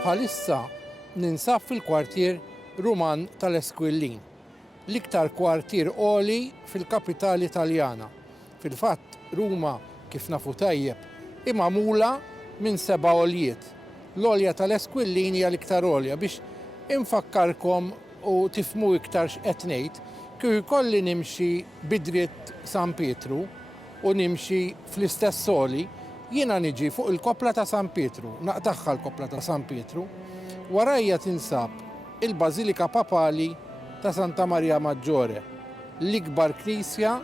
Bħalissa ninsab fil-kwartier Ruman tal-Esquilin, l-iktar kwartier għoli fil-kapitali Taljana. Fil-fatt, Ruma, kif nafu tajjeb, imamula minn 7 għoljiet. L-għolja tal-Esquilin hija l-iktar għolja biex infakkarkom u tifmu iktar x'qed ngħid, kieku jkolli nimxi bidriet San Pietru u nimxi fl-istess soli, jiena niġi fuq il-kopla ta' San Pietru, naqtaħħa l-kopla ta' San Pietru, warajja tinsab il-Bażilika Papali ta' Santa Maria Maggiore, l-ikbar knisja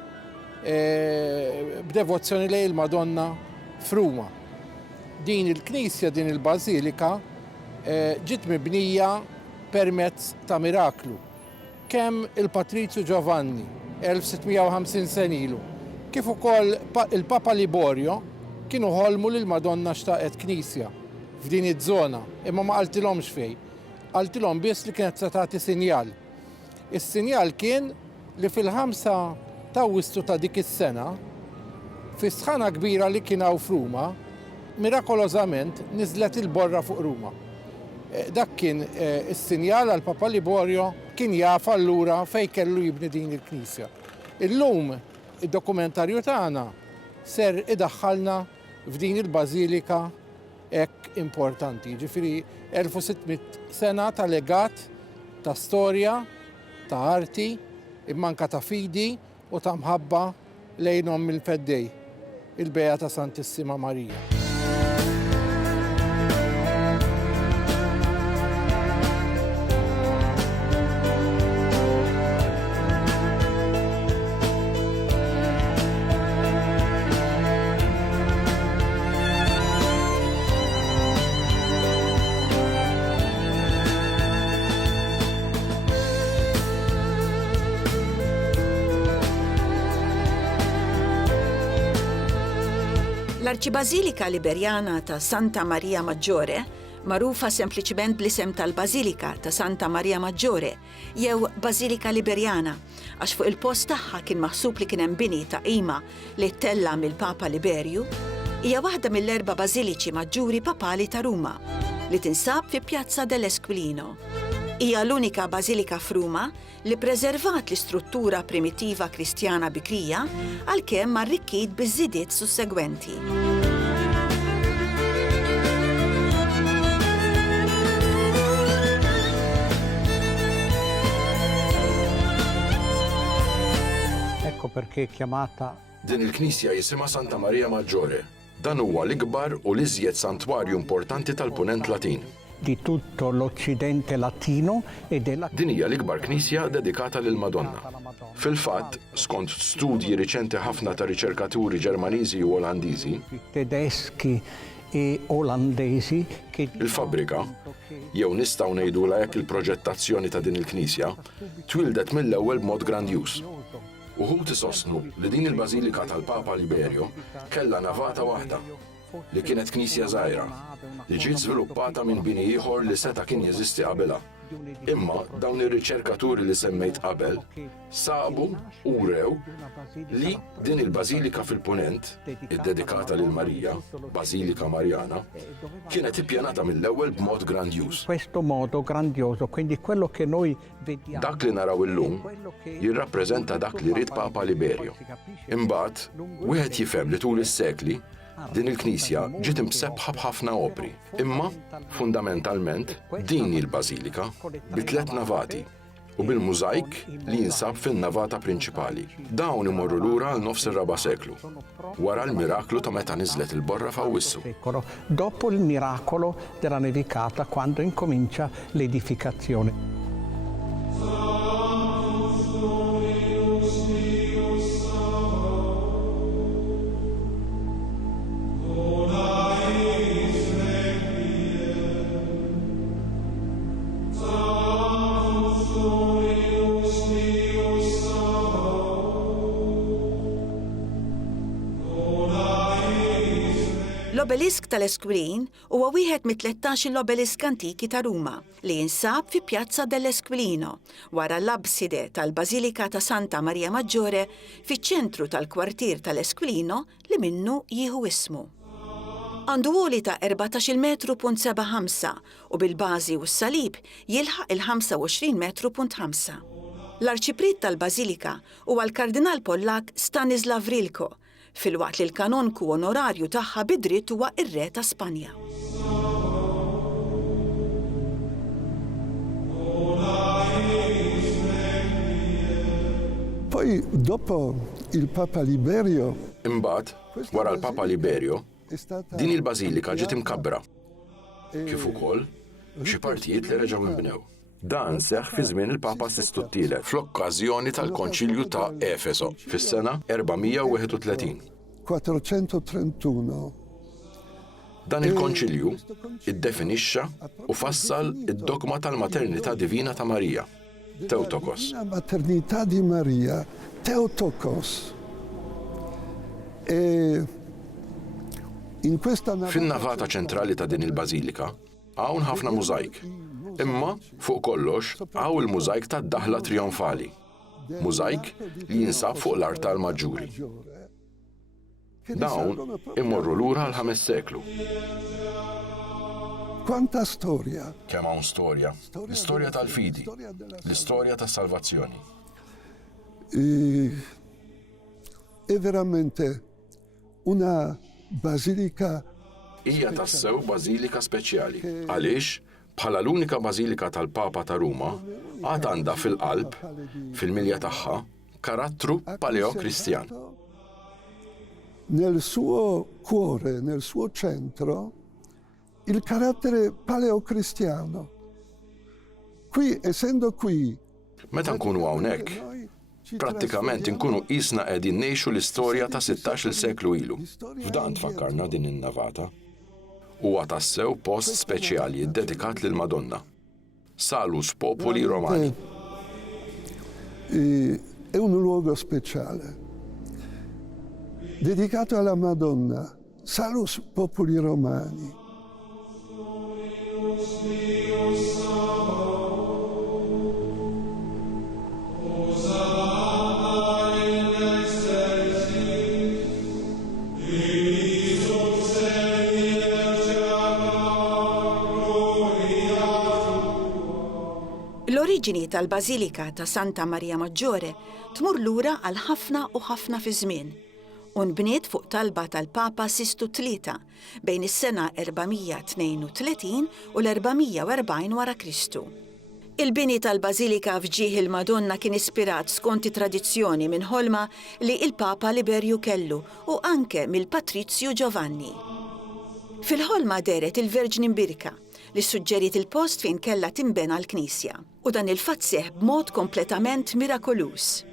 b'devozzjoni lejn il-Madonna f'Ruma. Din il-knisja, din il-Bażilika ġiet mibnija permezz ta' miraklu. Kemm il-Patrizju Giovanni 1650 sen ilu, kif ukoll il-Papa Liborio kienu ħolmu li l-Madonna xtaqet knisja f'din iż-żona, imma ma qaltilhomx fejn. Qaltilhom biss li kienet se tagħti sinjal. Is-sinjal kien li fil-5 ta' Awwissu ta' dik is-sena, fi sħana kbira li kien hawn f'Ruma, mirakolożament niżlet il-borra fuq Ruma. Dak kien is-sinjal għal Papa Liborio kien jaf allura fejn kellu jibni din il-knisja. Illum id-dokumentarju tagħna ser idaħħalna f'din il-Bażilika hekk importanti. Ġifieri 1600 sena ta' legat, ta' storja, ta' arti, immanka ta' fidi u ta' mħabba lejnhom mill-Feddej, il-Beata Santissima Marija. L-Arċibażilika Liberjana ta' Santa Maria Maggiore magħrufa sempliċement bl-isem tal-Bażilika ta' Santa Maria Maggiore jew Bażilika Liberjana għax fuq il-post tagħha kien maħsub li kien hemm bini ta' qima li ttella mill-Papa Liberju, hija waħda mill-4 bażiliċi maġġuri papali ta' Ruma li tinsab fi Pjazza dell'Esquilino. Hija l-unika bażilika f'Ruma li preservat l-istruttura primittiva kristjana bikrija għalkemm arricchit biż-żidiet sussegwenti. Ecco perché è chiamata. Din il-Knisja jisimha Santa Maria Maggiore. Dan huwa l-ikbar u l-iżjed santwarju importanti tal-Punent Latin. Di tutto l'Occidente latino e della. Din hija l-ikbar knisja dedikata lil Madonna. Fil-fatt, skont studji riċenti ħafna ta' riċerkaturi Ġermaniżi u Olandiżi, Tedeschi e olandesi che. il-fabbrika, jew nistgħu ngħidula hekk il-proġettazzjoni ta' din il-Knisja, twildet mill-ewwel b'mod grandjuż. Uħud isostnu li din il-Bażilika tal-Papa Liberju kellha navata waħda li kienet knisja żgħira li ġiet żviluppata minn bini ieħor li seta' kien jeżisti qabilha. Imma dawn ir-riċerkaturi li semmejt qabel sabu u rew li din il-Bażilika fil-Punent, iddedikata lil Marija, Bażilika Marjana, kienet ippjanata mill-ewwel b'mod grandjuż. Questo modo grandioso, quindi quello che noi vediamo. Dak li naraw illum jirrappreżenta dak li rid Papa Liberju. Imbagħad, wieħed jifhem li tul is-sekli din il-Knisja ġiet imsebħa b'ħafna opri. Imma, fundamentalment, din il-Bażilika bi 3 navati u bil-mużajk li jinsab fin-navata prinċipali. Dawn imorru lura għal nofs ir-4 seklu, wara l-miraklu ta' meta niżlet il-borra f'Awwissu. Dopo il miracolo della nevicata, quando incomincia l'edificazione. L-obelisk tal-Esquilin huwa wieħed mit-13 l-obelisk antiki ta' Ruma li jinsab fi Pjazza dell'Esquilino wara l-abside tal-Bażilika ta' Santa Maria Maggiore fiċ-ċentru tal-kwartier tal-Esquilino li minnu jieħu ismu. Għandu għoli ta' 14 metru punt 75 u bil-bażi u s-salib jilħaq il-25 metru punt 5. L-arċiprit tal-Bażilika huwa l-Kardinal Pollak Stanislav Rilko, fil-waqt li l-kanonku onorarju tagħha bidritt huwa ir-Re ta' Spanja. Poi dopo il Papa Liberio. Imbagħad, wara l-Papa Liberju, din il-Bażilika ġiet imkabbra. Kif ukoll xi partijiet li reġgħu inbnew. Dan seħħ fi żmien il-Papa Sistu t-tielet fl-okkażjoni tal-Konċilju ta' Efeso fis-sena 431. 431. Dan il-Konċilju iddefinixxa u fassal id-dogma tal-maternità divina ta' Marija, Theotokos. La maternità di Maria, Theotokos. Fin-navata ċentrali ta' din il-Bażilika hawn ħafna mużajk. Imma, fuq kollox, hawn il-mużajk tad-daħla trionfali. Mużajk li jinsab fuq l-artal maġġuri. Dawn immorru lura l-5 seklu. Quanta storia! Kemm hawn storja. L-istorja tal-fidi, l-istorja tas-salvazzjoni. È veramente una bażilika. Hija tassew bażilika speċjali. Għaliex, bħala l-unika bażilika tal-Papa ta' Ruma, għad għandha fil-qalb, fil-milja tagħha, karattru paleo-kristjan. Nel suo cuore, nel suo centro, il carattere paleocristiano. Qui, essendo qui. Meta nkunu hawnhekk, prattikament inkunu qisna qegħdin ngħixu l-istorja ta' 16 seklu ilu. F'dan tfakkarna din in-navata. Huwa tassew post speċjali dedikat lil Madonna. Salus Popoli Romani. È un luogo speciale dedicato alla Madonna. Salus Popoli Romani. L-oriġini tal-Bażilika ta' Santa Maria Maggiore tmur lura għal ħafna u ħafna fi żmien u nbniet fuq talba tal-Papa Sistu III bejn is-sena 432 u l-440 wara Kristu. Il-bini tal-Bażilika fġieħ il-Madonna kien ispirat skont tradizzjoni minn ħolma li il-Papa Liberju kellu u anke mill-Patrizzju Giovanni. Fil-ħolma deret il-Verġni Mbirka li suġġerit il-post fejn kella timbena l-Knisja u dan il-fatt seħ b'mod kompletament mirakolus.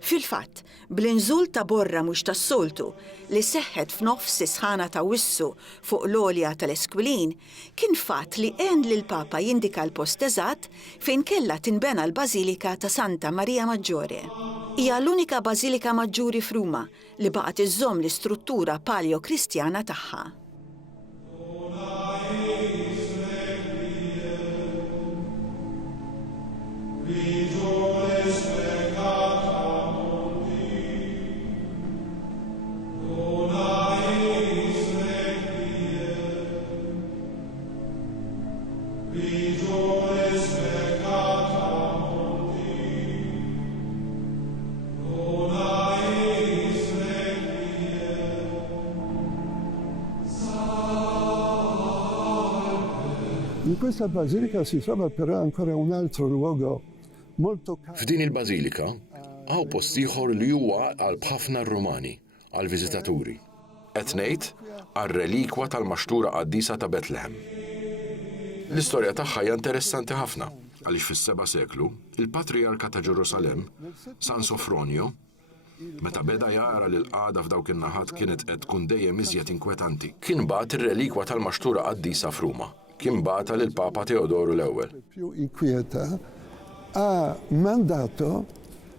Fil-fatt, bl-inżul ta' borra mhux tas-soltu li seħħet f'nofs is-sħana ta' wissu fuq l-olja tal-Esquilin kien fatt li għen lil Papa jindika l-post eżatt fejn kella tinbena l-Bażilika ta' Santa Maria Maggiore. Hija l-unika Bażilika Maġġuri f'Ruma li baqgħet iżżomm l-istruttura paleo-kristjana tagħha. In questa basilica si trova però ancora un altro luogo molto caro. F'din il-Bażilika għaw post ieħor li huwa għal b'ħafna Rumani għal viżitaturi. Qed ngħid għar-relikwa tal-Maxtura Qaddisa ta' Betlehem. L-istorja tagħha hija interessanti ħafna għaliex fis-7 seklu il-Patriarka ta' Ġerusalemm, San Sofronio, meta beda jara li l-qagħda f'dawk in-naħat kienet qed tkun dejjem iżjed inkwetanti. Kien bagħat ir-relikwa tal-Maxtura Qaddisa f'Ruma. Kien bagħatha lil Papa Teodoru l-ewwel. Più inquieta ha mandato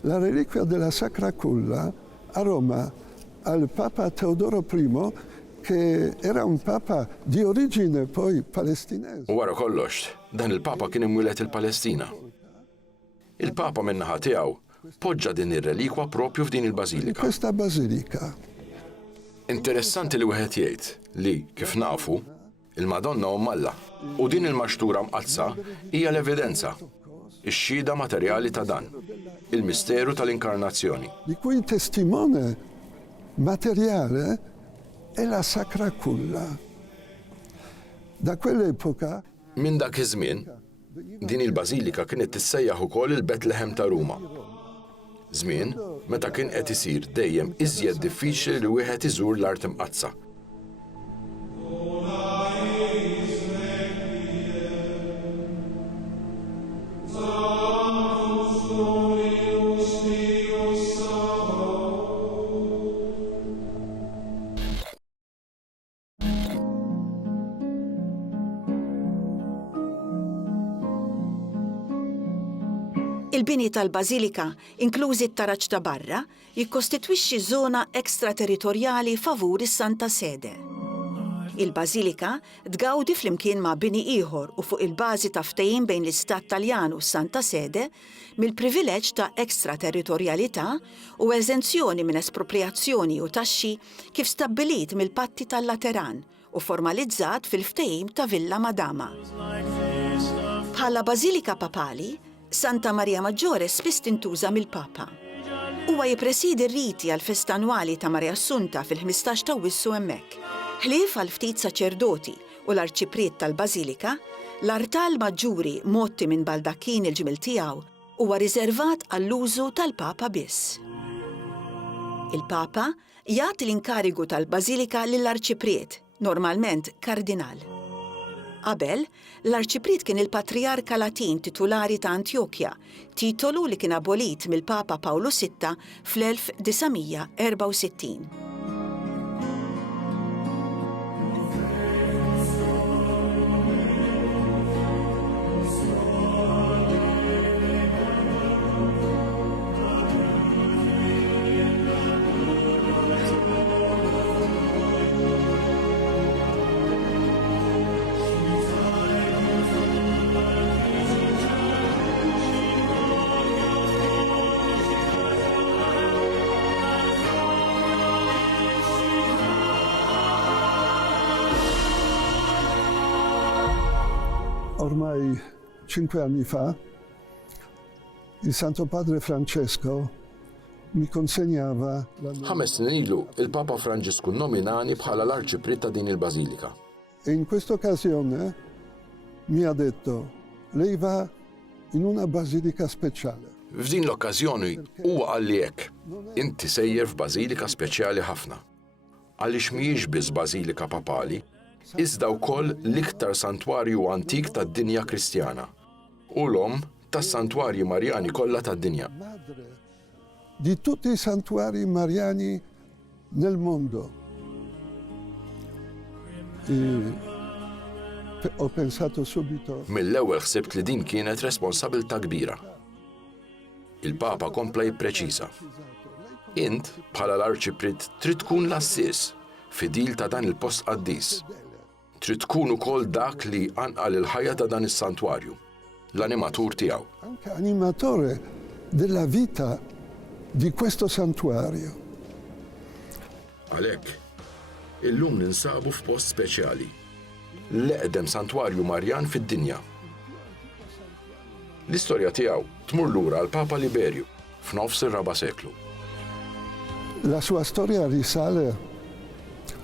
la reliquia della Sacra Culla a Roma al Papa Teodoro I, che era un papa di origine poi palestinese. U wara kollox, dan il-Papa kien imwieled il-Palestina. Il-Papa min-naħa tiegħu poġġa din ir-relikwa propju f'din In il-Bażilika. questa basilica Interessanti li wieħed jgħid li kif nafu il-Madonna Malla u din il-Maxtura mqazza hija l-evidenza, ix-xhieda materjali ta' dan, il-misteru tal-inkarnazzjoni. di cui testimone materiale è la Sacra Culla. Da quell'epoca Minn dak iż-żmien, din il-Bażilika kienet tissejjaħ ukoll il-Betlehem ta' Ruma. Żmien meta kien qed isir dejjem iżjed diffiċli li wieħed iżur l-art imqazza. Il-bini tal-Bażilika, inklużi t-taraġġ ta' barra, jikkostitwixxi żona ekstraterritorjali favur is-Santa Sede. Il-Bażilika tgawdi flimkien ma' bini ieħor u fuq il-bażi ta' ftehim bejn l-Istat Taljan u s-Santa Sede mill-privileġġ ta' ekstraterritorjalità u eżenzjoni minn espropriazzjoni u taxxi kif stabbilit mill-Patti tal-Lateran u formalizzat fil-ftehim ta' Villa Madama. Bħala Bażilika Papali, Santa Maria Maggiore spiss tintuża mill-Papa. Huwa jippresidi r-riti għal festa annwali ta' Marja Assunta fil-15 ta' Wissu hemmhekk. Ħlief għal ftit saċerdoti u l-arċipriet tal-Bażilika, l-artal maġġuri motti minn baldakkin il-ġmil tiegħu huwa riservat għall-użu tal-Papa biss. Il-Papa jagħti l-inkarigu tal-Bażilika lill-arċipriet, normalment kardinal. Qabel, l-arċipriet kien il-Patriarka Latin titolari ta' Antjokja, titolu li kien abolit mill-Papa Pawlu VI fl-1964. ormai 5 anni fa il Santo Padre Francesco mi consegnava la 5 snin ilu, il-Papa Franġisku nominani bħala l-arċiprit ta' din il-Bażilika. e in questa occasione mi ha detto: lei va in una basilica speciale. F'din l-okkażjoni huwa għalli hekk, inti sejjer f'bażilika speċjali ħafna. Għaliex mhijiex biss bażilika papali, iżda wkoll l-iktar santwarju antik tad-dinja Kristjana u l-om tas-santwarji Marjani kollha tad-dinja. Madre di tutti i santuari mariani nel mondo. Ho pensato subito. Mill-ewwel ħsibt li din kienet responsabilità kbira. Il-Papa kompla jippreċiża. Int, bħala l-arċiprit, trid tkun l-assis fidil ta' dan il-post qaddis. Trid tkun ukoll dak li anqal il-ħajja ta' dan is-santwarju, l-animatur tiegħu. Anche animatore della vita di questo santuario. Għalhekk, illum ninsabu f'post speċjali. L-eqdem santwarju Marjan fid-dinja. L-istorja tiegħu tmur lura għal Papa Liberju f'nofs ir-4 seklu. La sua storia risale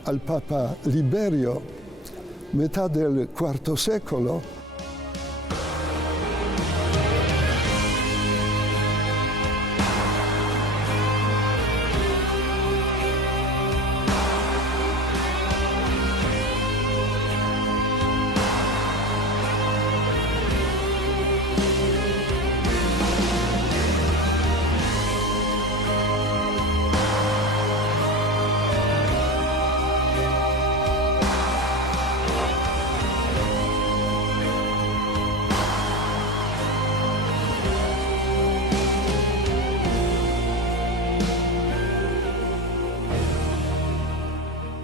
al Papa Liberio, metà del IV secolo.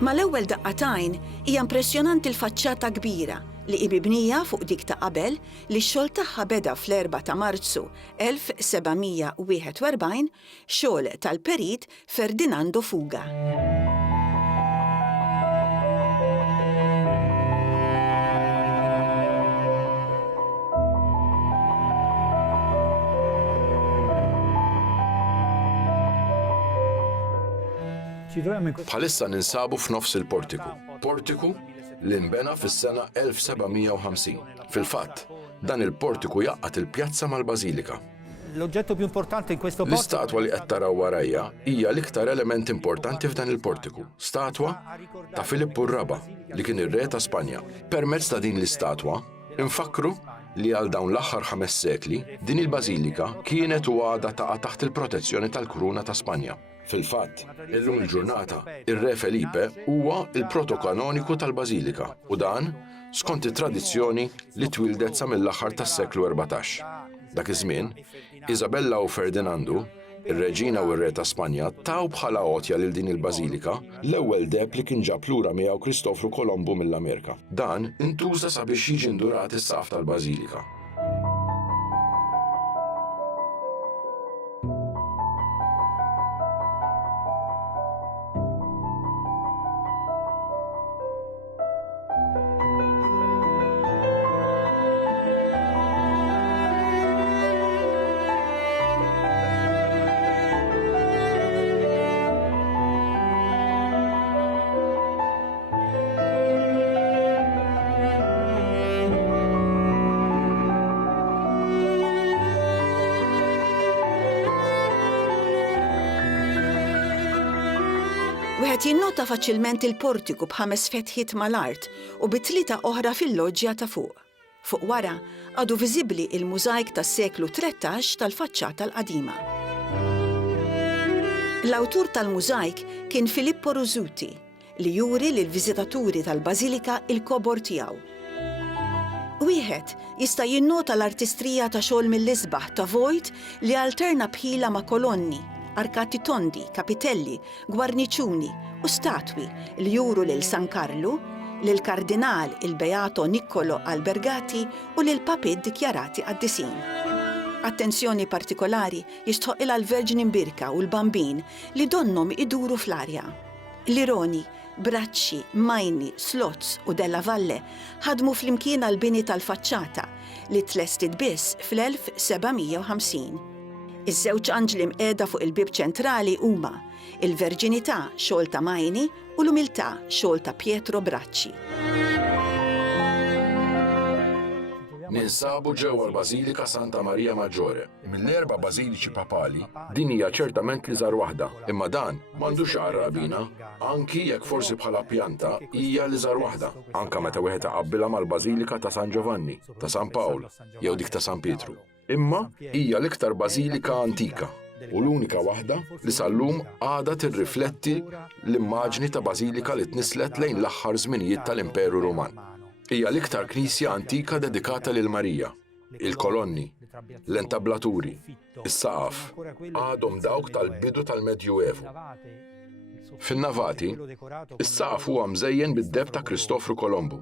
Ma l-ewwel daqqatajn hija impressjonanti l-faċċata kbira li hi mibnija fuq dik ta' qabel li x-xogħol tagħha beda fl-4 ta' Marzu 1741 xogħol tal-perit Ferdinando Fuga. Bħalissa ninsabu f'nofs il-portiku. Portiku li nbena fis-sena 1750. Fil-fatt, dan il-portiku jaqqat il-pjazza mal-Bażilika. L'oggetto più importante in questo portico. L-istatwa li qed taraw warajja hija l-iktar element importanti f'dan il-portiku. Statwa ta' Filippu r-Raba li kien ir-re ta' Spanja. Permezz ta' din l-istatwa, infakru li għal dawn l-aħħar 5 sekli din il-Bażilika kienet u għada taqa' taħt il-protezzjoni tal-Kruna ta' Spanja. Fil-fatt, illum il-ġurnata, ir-Re Felipe huwa il-protokanoniku tal-Bażilika u dan skont it-tradizzjoni li twildet sa mill-aħħar tas-seklu 14. Dak iż-żmien, Isabella u Ferdinando, ir-Reġina u r-Re ta' Spanja taw bħala għotja lil din il-Bażilika l-ewwel deb li kien ġab lura miegħu Kristofru Kolombu mill-Amerika. Dan intuża sabiex jiġi ndurat is-saqf tal-Bażilika. Wieħed jinnota faċilment il-portiku b'5 fetħiet mal-art u b'3 oħra fil-loġġja ta' fuq. Fuq wara għadu viżibbli il-mużajk tas-seklu 13 tal-faċċata l-qadima. L-awtur tal-mużajk kien Filippo Rizzuti li juri lil viżitaturi tal-Bażilika il-kobor tiegħu. Wieħed jista' jinnota l-artistrija ta' xogħol mill-isbaħ ta' vojt li alterna bħila ma' kolonni, arkati tondi, kapitelli, gwarniċuni u statwi li juru lil San Carlo, lil Kardinal il-Beato Niccolo Albergati u lil Papi dikjarati qaddisin. Attenzjoni partikolari jistħoq il-Verġin Birka u l-Bambin li donnom iduru fl-arja. Lironi, Bracci, Majni, Slots u Della Valle ħadmu fl-imkien għal-bini tal-faċċata li tlestit biss fl-1750. Iż-żewġ anġli mqiegħda fuq il-bib ċentrali huma il-Verġinità xogħol ta' Majni u l-Umiltà xogħol ta' Pietro Bracci. Ninsabu ġewwa l-Bażilika Santa Maria Maggiore. Mill-erba' bażiliċi papali, din hija ċertament li żar waħda, imma dan m'għandux għarrabina, anki jekk forsi bħala pjanta hija li żar waħda, anke meta wieħed iqabbilha mal-Bażilika ta' San Giovanni, ta' San Pawl, jew dik ta' San Pietru. Imma hija l-iktar bażilika antika u l-unika waħda li sal-lum għadha tirrifletti l-immaġni ta' bażilika li tnislet lejn l-aħħar żminijiet tal-Imperu Ruman. Hija l-iktar knisja antika dedikata lil Marija. Il-kolonni, l-entablaturi, is-saqaf għadhom dawk tal-bidu tal-Medjuevu. Fin-navati, is-saqaf huwa mżejjen bid-deb ta' Kristofru Kolombu.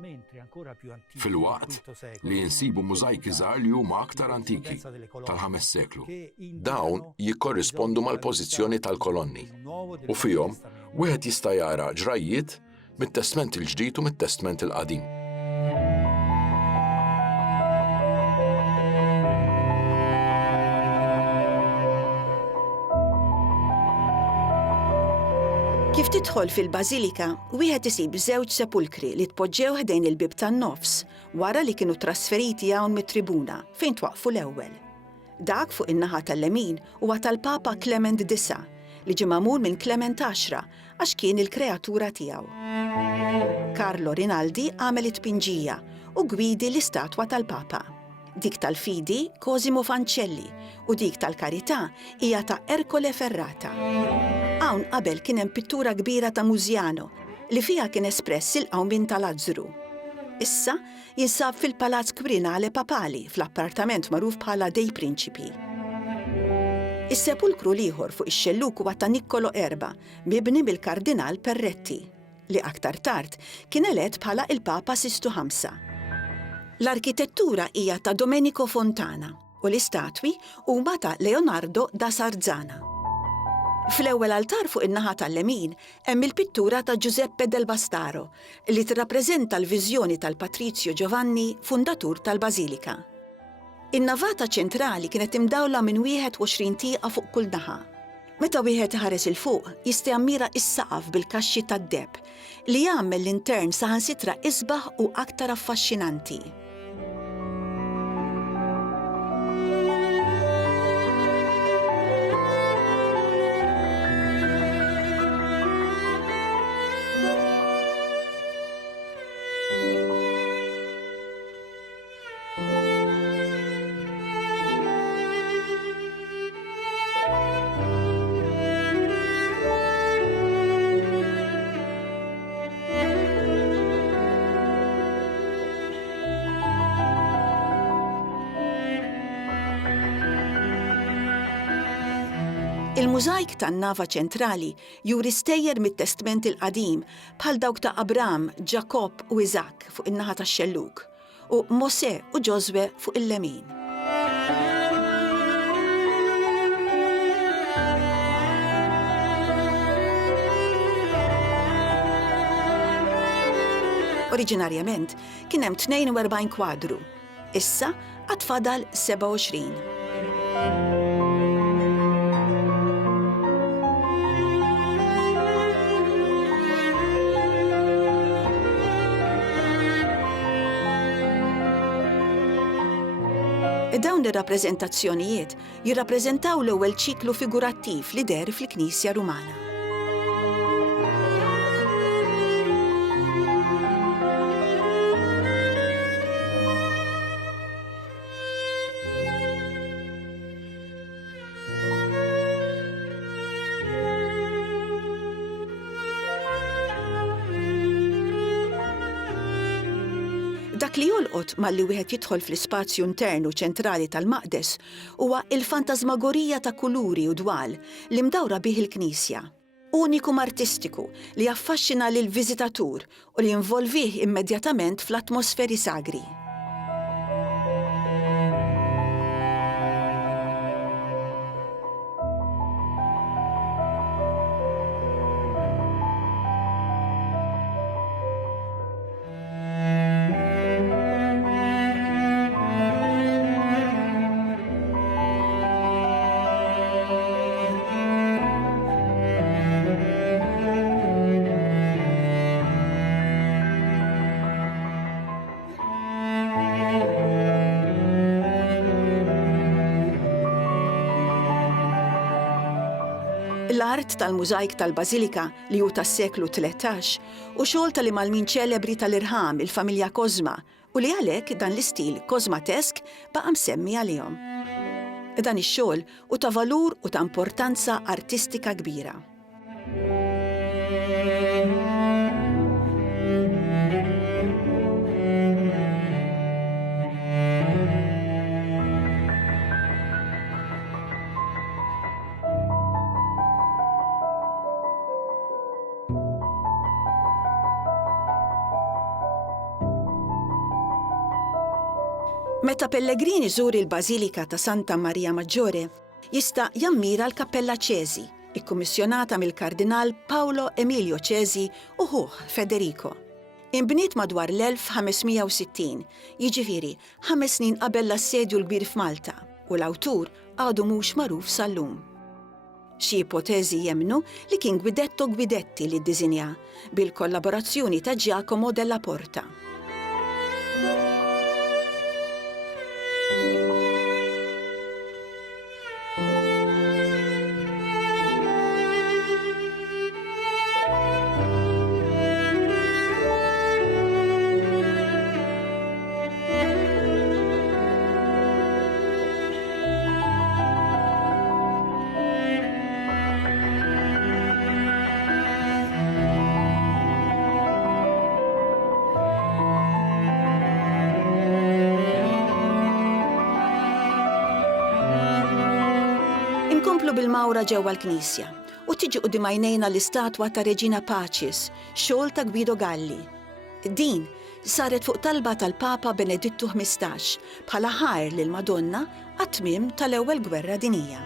Fil-waqt li jinsibu mużajki żgħar li huma aktar antiki tal-5 seklu. Dawn jikkorrispondu mal-pożizzjoni tal-kolonni. U fihom wieħed jista' jara ġrajiet mit-Testament il-Ġdid u mit-Testament il-Qadim. Kif tidħol fil-Bażilika, wieħed isib żewġ sepulkri li tpoġġew ħdejn il-bib tan-nofs wara li kienu trasferiti hawn mit-tribuna fejn twaqfu l-ewwel. Dak fuq in-naħa tal-lemin huwa tal-Papa Clement IX li ġie magħmul minn Clement X għax kien il-kreatura tiegħu. Carlo Rinaldi għamel it-tpinġija u gwidi l-istatwa tal-Papa. Dik tal-Fidi Cosimo Fancelli u dik tal-Karità hija ta' Ercole Ferrata. Hawn qabel kien hemm pittura kbira ta' Mużjano li fiha kien espress il-qawmin tal-Azzuru. Issa jinsab fil-Palazz Quirinale Papali fl-appartament magħruf bħala Dei Principi. Is-sepulkru ieħor fuq ix-xelluk huwa ta' Niccolo Erba, mibni bil-Kardinal Perretti, li aktar tard kien elett bħala il-Papa Sistu V. L-arkitettura hija ta' Domenico Fontana u l-istatwi huma ta' Leonardo da Sarzana. Fl-ewwel altar fuq in-naħa tal-lemin hemm il-pittura ta' Giuseppe del Bastaro li tirrappreżenta l-viżjoni tal-Patrizio Giovanni, fundatur tal-Bażilika. In-navata ċentrali kienet imdawla minn 21 tieqa fuq kull naħa. Meta wieħed ħares il fuq jista' jammira is-saqaf bil-kaxxi tad-deb li jagħmel l-intern saħansitra isbaħ u aktar affaxxinanti. Il-mużajk tan-nava ċentrali juri stejjer mit-Testament il-Qadim bħal dawk ta' Abram, Ġakob u Iżak fuq in-naħa tax-xelluk u Mosè u Ġoswe fuq il-lemin. Oriġinarjament kien hemm 42 kwadru, issa għad fadal 27. Dawn ir-rappreżentazzjonijiet jirrappreżentaw l-ewwel ċiklu figurattiv li der fil-Knisja Rumana. Dak li jolqot malli wieħed jidħol fl-ispazju internu ċentrali tal-Maqdes huwa il-fantasmagorija ta' kuluri u dwal li mdawra bih il-Knisja. Unikum artistiku li affaxxina lil viżitatur u li jinvolvih immedjatament fl-atmosferi sagri. L-art tal-mużajk tal-Bażilika li hu tas-seklu 13 u xogħol tal-imalmin ċelebri tal-Irħam il-familja Kozma u li għalhekk dan l-istil kozmatesk baqa' msemmi għalihom. Dan ix-xogħol u ta' valur u ta' importanza artistika kbira. Meta Pellegrini żur il-Bażilika ta' Santa Maria Maggiore, jista' jammira l-Kappella Cesi, ikkummissjonata mill-Kardinal Paolo Emilio Cesi u ħuh Federico. Inbniet madwar l-1560, jiġifieri 5 snin qabel l-assedju l-kbir f'Malta, u l-awtur għadu mhux magħruf sal-lum. Xi ipotezi jemmnu li kien Guidetto Guidetti li ddiżinja bil-kollaborazzjoni ta' Giacomo della Porta. Inkomplu bil-mawra ġewwa l-Knisja u tiġi quddiem għajnejna l-istatwa ta' Reġina Pacis, xogħol ta' Guido Galli. Din saret fuq talba tal-Papa Benedittu XV bħala ħajr lil Madonna għat-tmiem tal-Ewwel Gwerra Dinjija.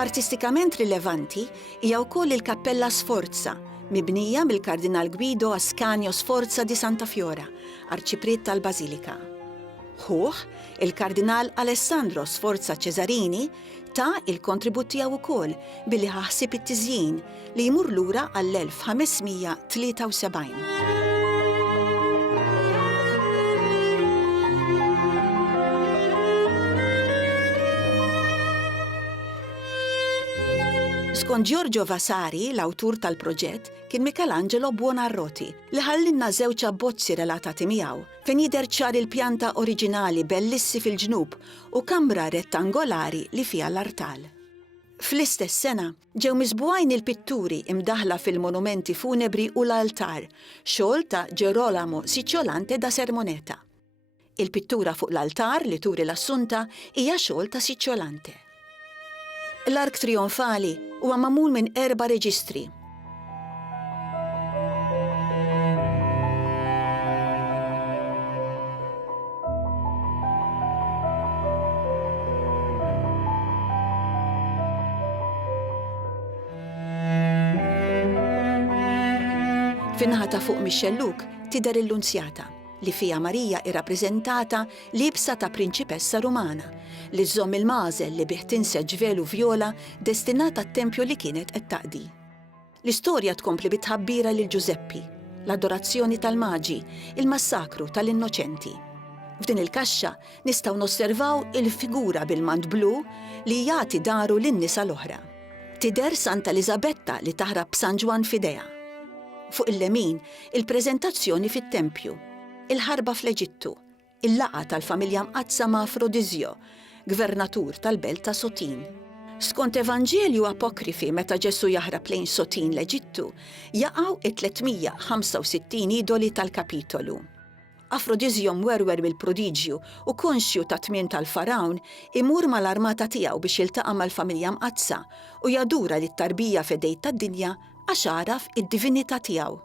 Artistikament rilevanti hija wkoll il-Kappella Sforza, mibnija mill-Kardinal Guido Ascanio Sforza di Santa Fiora, arċipriet tal-Bażilika. Ħuh, il-Kardinal Alessandro Sforza Cesarini ta' il-kontribut tiegħu wkoll billi ħaħsib it-tiżjien li jmur lura għall-1573. Skont Giorgio Vasari, l-awtur tal-proġett, kien Michelangelo Buonarroti li ħallinna żewġ abbozzi relatati miegħu fejn jidher ċar il-pjanta oriġinali bellissi fil-ġnub u kamra rettangolari li fiha l-artal. Fl-istess sena ġew misbugħajn il-pitturi imdaħla fil-monumenti funebri u l-altar, xogħol ta' Gerolamo Cicciolante da Sermoneta. Il-pittura fuq l-altar li turi l-Assunta hija xogħol ta' Cicciolante. L-ark trionfali huwa magħmul minn 4 reġistri. Fin-naħa ta' fuq mix-xelluk tidher il-Lunzjata li fija Marija irrappreżentata libsa ta' prinċipessa Rumana li żomm il-mażel li bih tinseġ velu vjola destinata għat-tempju li kienet qed taqdi. L-istorja tkompli bitħabbira lil Giuseppi, l-adorazzjoni tal-Maġi, il-massakru tal-innoċenti. F'din il-kaxxa nistgħu nosservaw il-figura bil-mant blu li jagħti daru lin-nisa l-oħra. Tidher Santa Elisabetta li taħrab San Ġwan f'idejha. Fuq il-lemin il-preżentazzjoni fit-tempju, il-ħarba fl-Eġittu, il-laqa tal-familja mqazza ma' Afrodizio, gvernatur tal-belt ta' Sotin. Skont Evanġelju apokrifi meta Ġesu jaħrab lejn Sotin l-Eġittu, jaqgħu 365 idoli tal-kapitolu. Afrodizio mwerwer bil-prodiġju u konxju ta' tmiem tal-farawn imur mal-armata tiegħu biex jiltaqa' mal-familja mqazza u jadura li t-tarbija fedejt tad-dinja għax għaraf id-divinità tiegħu.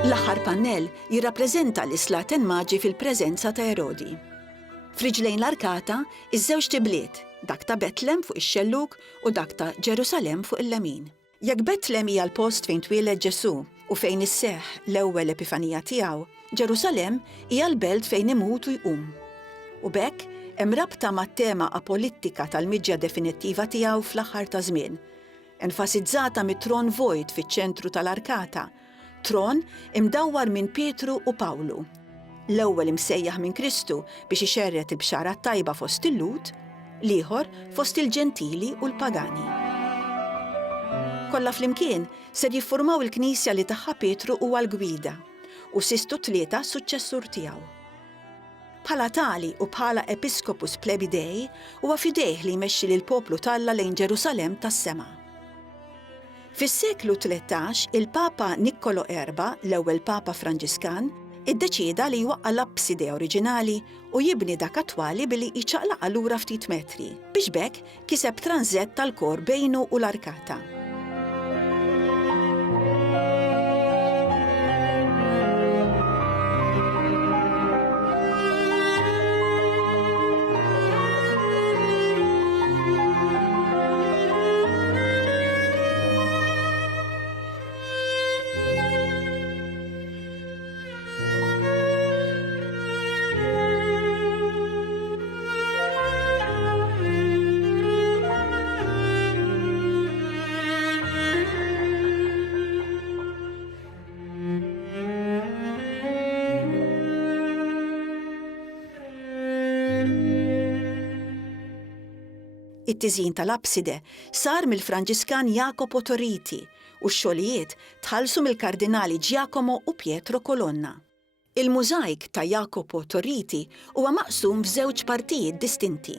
L-aħħar pannell jirrappreżenta l-islaten maġi fil-preżenza ta' Erodi. Friġlejn l-arkata, iż-żewġ tibliet, dak ta' Betlem fuq ix-xelluk u dak ta' Ġerusalem fuq il-lemin. Jekk Betlem hija l-post fejn twieled Ġesu u fejn isseħħ l-ewwel epifanija tiegħu, Ġerusalem hija l-belt fejn imut u jqum. U bekk hemm rabta mat-tema apolittika tal-miġja definittiva tiegħu fl-aħħar ta' żmien, enfasizzata mit-tron vojt fiċ-ċentru tal-arkata, tron imdawwar minn Pietru u Pawlu. L-ewwel imsejjaħ minn Kristu biex ixerret il-bxara tajba fost il-Lut, l-ieħor fost il-Ġentili u l-Pagani. Kollha flimkien ser jiffurmaw il-Knisja li tagħha Pietru huwa l-gwida u Sistu tlieta suċċessur tiegħu. Bħala tali u bħala Episkopus Plebidei huwa fidejh li jmexxi lil poplu talla lejn Ġerusalem tas-sema. Fis-seklu 13 il-Papa Niccolo Erba, l-ewwel Papa Franġiskan, iddeċieda li jwaqqa l-abside oriġinali u jibni dak attwali billi jiċċaqlaqa lura ftit metri biex bekk kiseb tranżett tal-kor bejnu u l-arkata. It-tiżjin tal-abside sar mill-Franġiskan Jacopo Torriti u x-xogħlijiet tħallsu mill-Kardinali Giacomo u Pietro Colonna. Il-mużajk ta' Jacopo Torriti huwa maqsum f'żewġ partijiet distinti.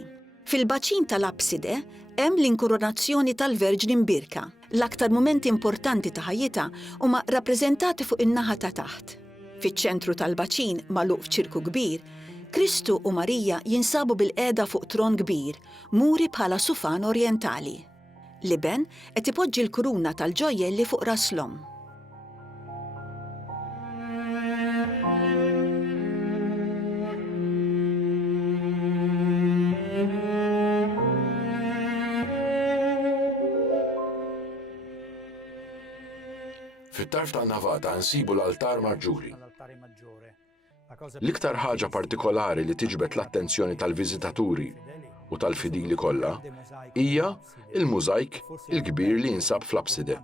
Fil-baċin tal-abside hemm l-inkoronazzjoni tal-Verġni mbirka. L-aktar mumenti importanti ta' ħajjitha huma rappreżentati fuq in-naħa ta' taħt. Fiċ-ċentru tal-baċin magħluq f'ċirku kbir, Kristu u Marija jinsabu bil-qiegħda fuq tron kbir, muri bħala sufan orjentali. Liben qed ipoġġi l-kuruna tal-ġojjelli fuq raslhom. Fit-tarf tan-navata nsibu l-altar Maġġuri. L-iktar ħaġa partikolari li tiġbed l-attenzjoni tal-viżitaturi u tal-fidili kollha hija il-mużajk il-kbir li jinsab fl-abside.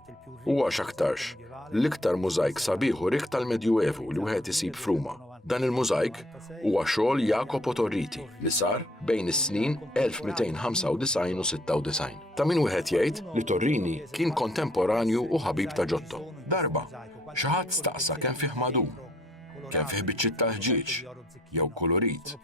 Huwa x'aktarx l-iktar mużajk sabiħ u rik tal-Medjuevu li wieħed isib f'Ruma. Dan il-mużajk huwa xogħol Jacopo Torriti li sar bejn is-snin 1295 u 96. Ta' min wieħed jgħid li Torrini kien kontemporanju u ħabib ta' Giotto. Darba xi ħadd staqsa kemm fih madum, kemm fih biċċiet tal-ħġieġ, jew kolorit,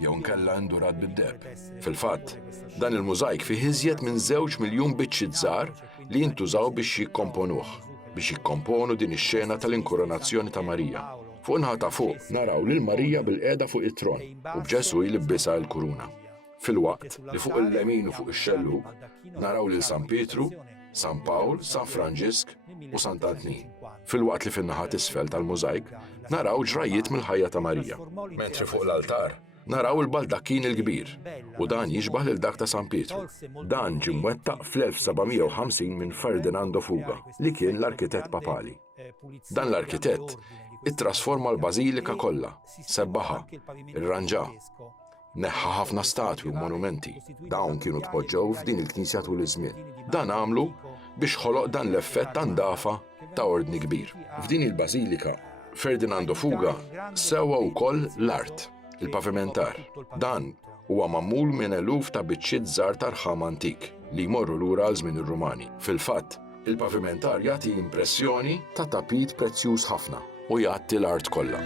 jew nkella ndurat bid-deb. Fil-fatt, dan il-mużajk fih iżjed minn 2 miljun biċċiet żgħar li jintużaw biex jikkomponuh, biex jikkomponu din ix-xena tal-inkoronazzjoni ta' Marija. Fuq naħa ta' fuq naraw lil Marija bil-qiegħda fuq it-tron u b'Ġesu jlibbisha l-kuruna. Fil-waqt li fuq il-lemin u fuq ix-xellug naraw lil San Pietru, San Pawl, San Franġisk u Sant'Antnin. Fil-waqt li fin-naħa t'isfel tal-mużajk naraw ġrajiet mill-ħajja ta' Marija. Mentri fuq l-altar naraw il-baldakkin il-kbir u dan jiġbaħ lil dak ta' San Pietru. Dan ġie mwettaq fl-1750 minn Ferdinando Fuga li kien l-arkitett papali. Dan l-arkitett ittrasforma l-bażilika kollha, sebbaħa, irranġa, neħħa ħafna statwi u monumenti. Dawn kienu tpoġġew f'din il-Knisja tul iż-żmien. Dan għamlu biex ħoloq dan l-effett ta' ndafa ta' ordni kbir. F'din il-bażilika Ferdinando Fuga sewwa wkoll l-art, il-pavimentar. Dan huwa magħmul minn eluf ta' biċċiet żgħar ta' rħam antik li jmorru lura għal żmien ir-Rumani. Fil-fatt, il-pavimentar jagħti impressjoni ta' tapit prezzjuż ħafna u jgħatti l-art kollha.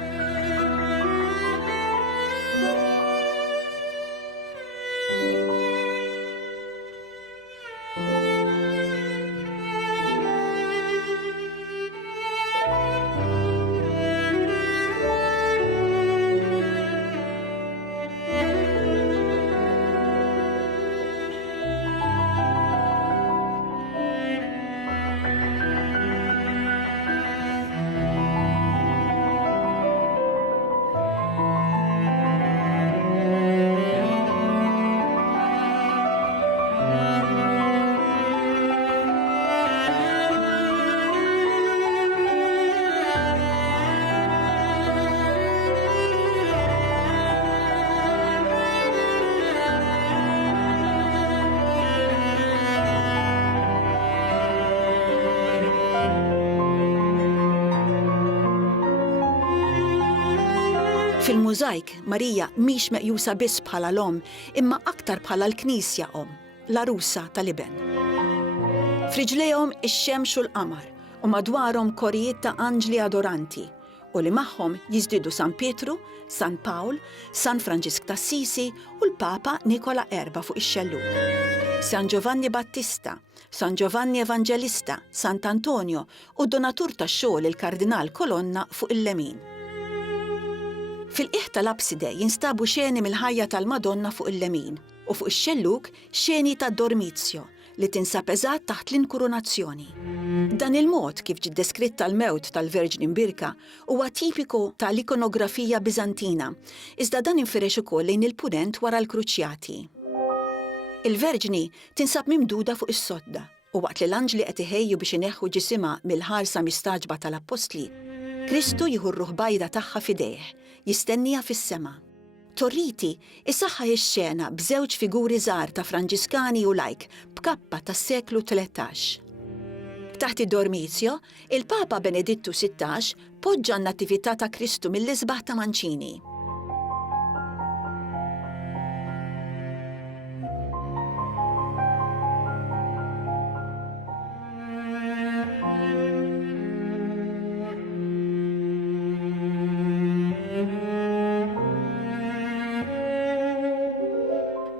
Fil-mużajk, Marija mhix meqjusa biss bħala l-om, imma aktar bħala l-Knisja om, l-arusa tal-iben. Friġlejhom ix-xemx u l-qamar u madwarhom korijiet ta' anġli adoranti u li magħhom jiżdiedu San Pietru, San Pawl, San Franġisk t'Assisi u l-Papa Nikola Erba fuq ix-xellug. San Giovanni Battista, San Giovanni Evangelista, Sant'Antonio u donatur tax-xogħol il-Kardinal Colonna fuq il-lemin. Fil-qiegħ tal-abside jinstabu xeni mill-ħajja tal-Madonna fuq il-lemin u fuq ix-xellug xeni tad-Dormizio li tinsab eżatt taħt l-inkurunazzjoni. Dan il-mod kif ġiet deskritta l-mewt tal-Verġni Mbirka huwa tipiku tal-ikonografija Biżantina, iżda dan infirex ukoll lejn il-punent wara l-Kruċjati. Il-Verġni tinsab mimduda fuq is-sodda u waqt li l-anġli qed iħejju biex ineħħu ġisimha mill-ħarsa mistaġba tal-Apostli, Kristu jieħu r-ruħbajda tagħha f'idejh, jistennija fis-sema. Torriti isaħħa ix-xena b'żewġ figuri żgħar ta' Franġiskani u lajk b'kappa tas-seklu 13. Taħt id-Dormizio, il-Papa Benedittu XVI poġġa n-Nattività ta' Kristu mill-isbaħ ta' Mancini.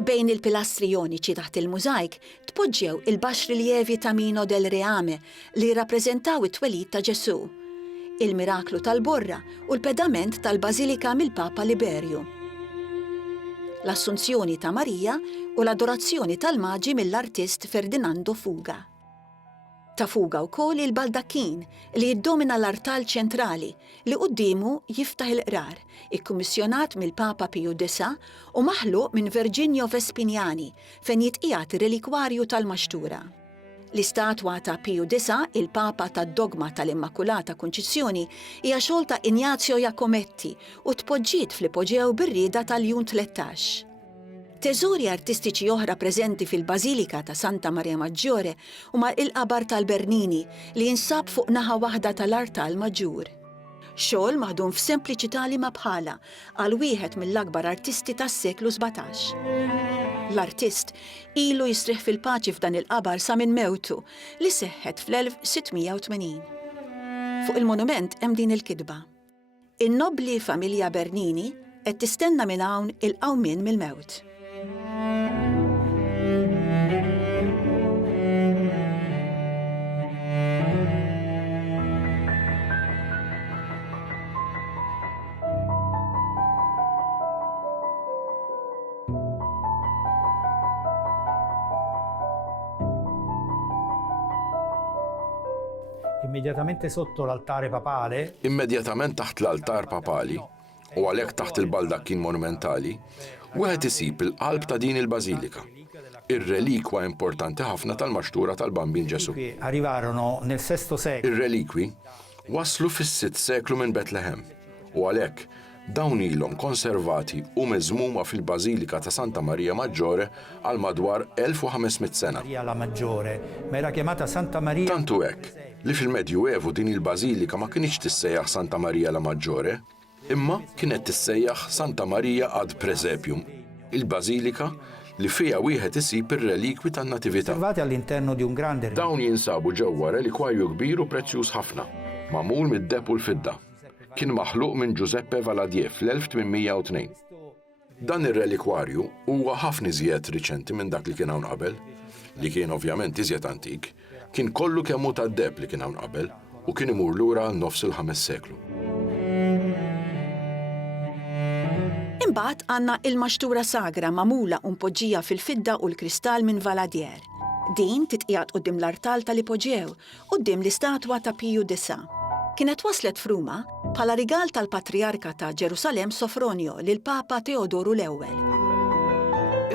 Bejn il-pilastri joniċi taħt il-mużajk tpoġġew il-baxriljevi ta' Mino del Reame li rappreżentaw it-twelid ta' Ġesu, il-miraklu tal-borra u l-pedament tal-Bażilika mill-Papa Liberju, l-Assunzjoni ta' Marija u l-adorazzjoni tal-Maġi mill-artist Ferdinando Fuga. Ta' Fuga wkoll il-baldakkin li jiddomina l-artal ċentrali li qudiemu jiftaħ il-qrar, ikkummissjonat mill-Papa Piju IX u maħluq minn Virginio Vespiniani fejn jitqiegħed ir-relikwarju tal-Maxtura. L-istatwa ta' Piju IX, il-Papa tad-dogma tal-Immakulata Konċizzjoni, hija xogħol ta' Ignazio Jacometti u tpoġġiet fl-ipoġew bir-rieda tal-Jun 13. Teżuri artistiċi oħra preżenti fil-Bażilika ta' Santa Maria Maggiore huma il-qabar tal-Bernini li jinsab fuq naħa waħda tal-Artal Maġġur. Xogħol maħdum f'sempliċità li ma bħala għal wieħed mill-akbar artisti tas-seklu 17. L-artist ilu jisriħ fil-paċi f'dan il-qabar sa minn mewtu li seħħet fl-1680. Fuq il-monument hemm din il-kitba. In-nobbli familja Bernini qed tistenna minn hawn il-qawmien mill-mewt. Immediatamente sotto l'altare papale, Immedjatament taħt l-altar papali u għalhekk taħt il-baldakkin monumentali, wieħed isib il-qalb ta' din il-Bażilika, ir-relikwa importanti ħafna tal-Maxtura tal-Bambin Ġesu. che arrivarono nel VI secolo. Ir-relikwi waslu fis-6 seklu minn Betlehem u għalhekk dawn ilhom konservati u meżmuma fil-Bażilika ta' Santa Maria Maggiore għal madwar 1500 sena. Maria la Maggiore, ma era chiamata Santa Maria. Tantu hekk li fil-Medjuevu din il-Bażilika ma kienx tissejjaħ Santa Maria la Maggiore, imma kienet tissejjaħ Santa Maria ad Presepium, il-Bażilika li fiha wieħed isib ir-relikwi tan-Natività. Conservati all'interno di un grande Dawn jinsabu ġewwa relikwarju kbir u prezzjuż ħafna, magħmul mid-deb u l-fidda. Kien maħluq minn Giuseppe Valadier fl-1802. Dan ir-relikwarju huwa ħafna iżjed riċenti minn dak li kien hawn qabel, li kien ovvjament iżjed antik, kien kollu kemmu tad-deb li kien hawn qabel u kien imur lura nofs il-5 seklu. Imbagħad għandna il-Maxtura Sagra magħmula u mpoġġija fil-fidda u l-kristall minn Valadier. Din titqiegħed quddiem l-artal tal-ipoġew quddiem l-istatwa ta' Piju IX. Kienet waslet f'Ruma bħala rigal tal-Patriarka ta' Ġerusalem Sofronio lil Papa Teodoru l-Ewwel.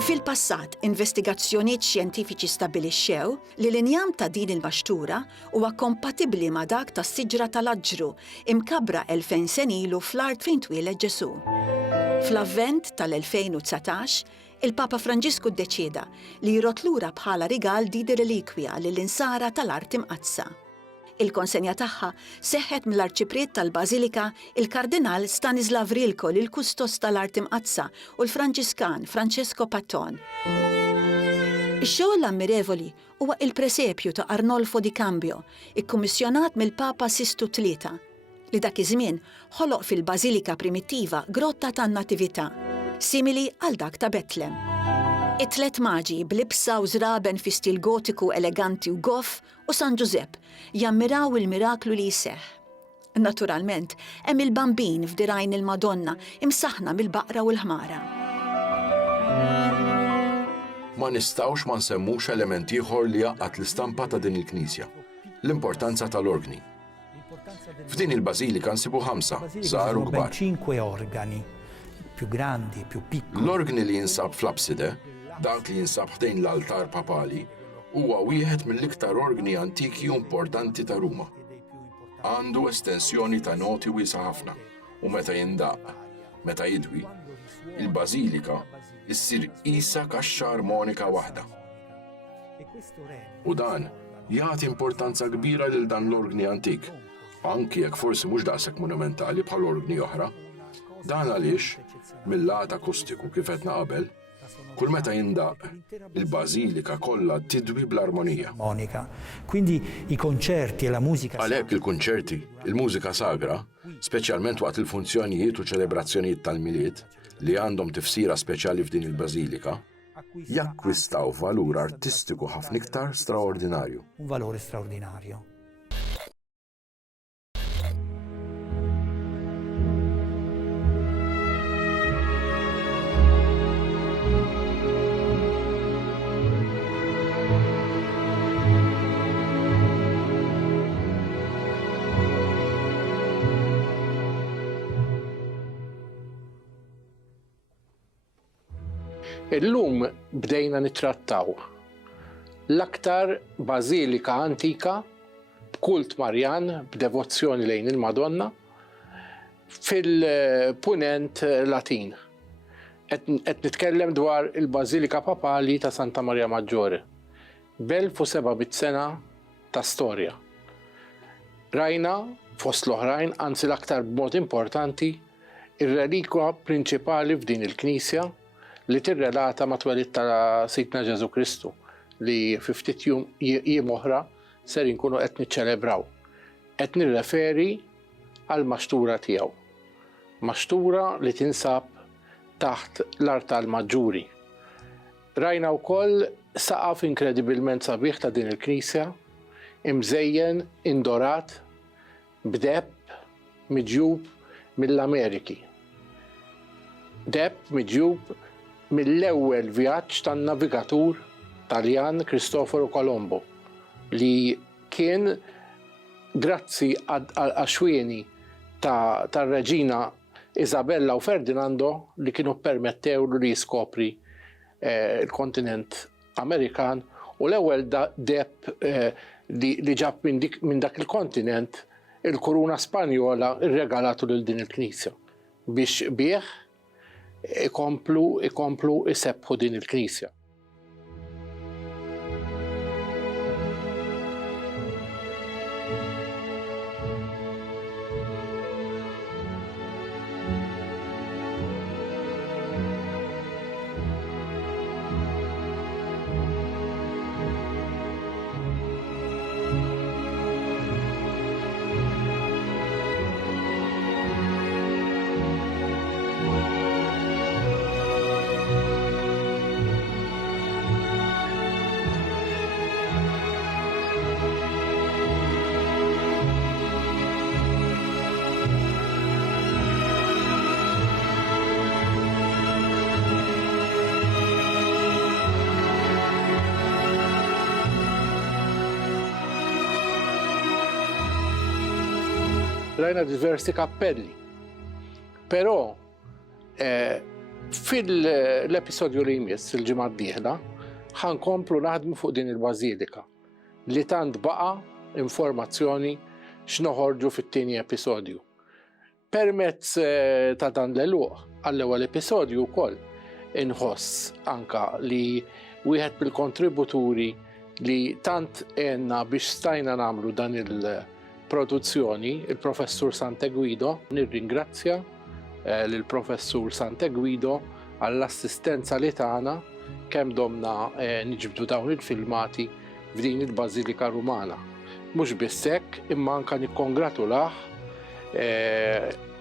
Fil-passat, investigazzjonijiet xjentifiċi stabbilixxew li l-injam ta' din il-Maxtura huwa kompatibbli ma' dak tas-siġra tal-Aġru imkabbra 2000 sen ilu fl-art fejn twieled Ġesu. Fl-avvent tal-2019, il-Papa Franġisku ddeċieda li jrot lura bħala rigal di relikwja lill-insara tal-art imqazza. Il-konsenja tagħha seħħet mill-arċipriet tal-Bażilika il-Kardinal Stanislav Rilko lil kustos tal-Art Imqazza u l-Franċiskan Francesco Patton. Ix-xogħol ammirevoli huwa il-presepju ta' Arnolfo di Cambio, ikkummissjonat mill-Papa Sistu III, li dak iż-żmien ħoloq fil-Bażilika primittiva grotta tan-Natività, simili għal dak ta' Betlem. It-tlet maġi b'libsa u żraben fi stil gotiku eleganti u goff u San Giuseppe jammiraw il-miraklu li jseħħ. Naturalment, hemm il-bambin f'dirajn il-Madonna imsaħna mill-baqra u l-ħmara. Ma nistawx ma nsemmux elementi ieħor li jaqgħat l-istampa ta' din il-Knisja, l-importanza tal-organi. F'din il-Bażilika nsibu 5 żgħar u kbar. 5 organi, più grandi, più piccoli. L-organi li jinsab fl-abside, dak li jinsab ħdejn l-altar papali, huwa wieħed mill-iktar organi antiki u importanti ta' Ruma. Għandu estensjoni ta' noti wiesa ħafna u meta jindaq, meta jidwi, il-Bażilika issir qisha kaxxa armonika waħda. U dan jagħti importanza kbira lil dan l-organi antik, anki jekk forsi mhux daqshekk monumentali bħal organi oħra. Dan għaliex mill-lat akustiku kif qed qabel, kull meta jindaq, il-Bażilika kollha tidwi bl-armonija. Quindi i concerti e la musica. Għalhekk il-kunċerti, il-mużika sagra, speċjalment waqt il-funzjonijiet u ċelebrazzjonijiet tal-miliet li għandhom tifsira speċjali f'din il-Bażilika, jakkwistaw valur artistiku ħafna iktar straordinarju. Un valore straordinario. Illum bdejna nittrattaw l-aktar bażilika antika b'kult Marjan b'devozzjoni lejn il-Madonna fil-punent Latin. Qed nitkellem dwar il-Bażilika Papali ta' Santa Maria Maggiore, b'1700 sena ta' storja. Rajna fost l-oħrajn, anzi l-aktar b'mod importanti, ir-relikwa prinċipali f'din il-Knisja li tirrelata ma' twelid ta' Sidna Ġesu Kristu li fi ftit jiem oħra ser inkunu qed niċċelebraw. Qed nirreferi għal maxtura tiegħu. Maxtura li tinsab taħt l-Artal Maġġuri. Rajna wkoll saqaf inkredibilment sabiħ ta' din il-Knisja, imżejjen indorat b'depp miġjub mill-Ameriki. Depp miġjub mill-ewwel vjaġġ tan-navigatur Taljan Cristoforo Colombo li kien grazzi għax-xwieni tar-Reġina Isabella u Ferdinando li kienu permettewlu li jiskopri il-kontinent Amerikan u l-ewwel depp li ġab minn dak il-kontinent il-kuruna Spanjola irregalatu lil din il-Knisja biex bih ikomplu isebbħu din il-Knisja. Rajna diversi kappelli. Però fil-episodju li jmiss il-ġimgħa d-dieħla ħankomplu naħdmu fuq din il-Bażilika li tant baqa' informazzjoni x'noħorġu fit-tieni episodju. Permezz ta' dan l-eluq għall-ewwel episodju wkoll inħoss anka li wieħed bil-kontributuri li tant għenna biex stajna namlu dan il-produzzjoni, il-professur Santeguido. Nirringrazzja lill-professur Santeguido għall-assistenza li tagħna kemm domna niġbdu dawn il-filmati f'din il-Bażilika Rumana. Mhux biss hekk, imma anke nikkongratulaħ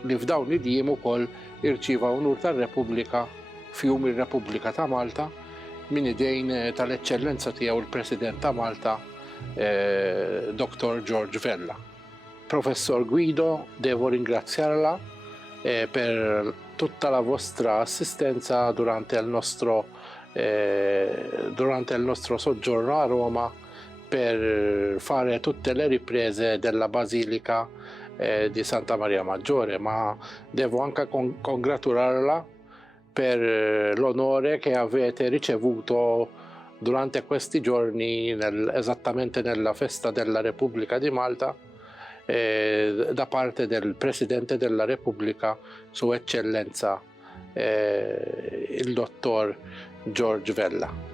li f'dawn id-diem ukoll irċieva unur tar-Repubblika f'jum ir-Repubblika ta' Malta min idejn tal-eċċellenza tiegħu il-President ta' Malta, Dr. George Vella. Professor Guido, devo ringraziarla per tutta la vostra assistenza durante il nostro soggiorno a Roma per fare tutte le riprese della Basilica di Santa Maria Maggiore, ma devo anche congratularla per l'onore che avete ricevuto durante questi giorni, esattamente nella festa della Repubblica di Malta, da parte del Presidente della Repubblica, Sua Eccellenza il Dottor George Vella.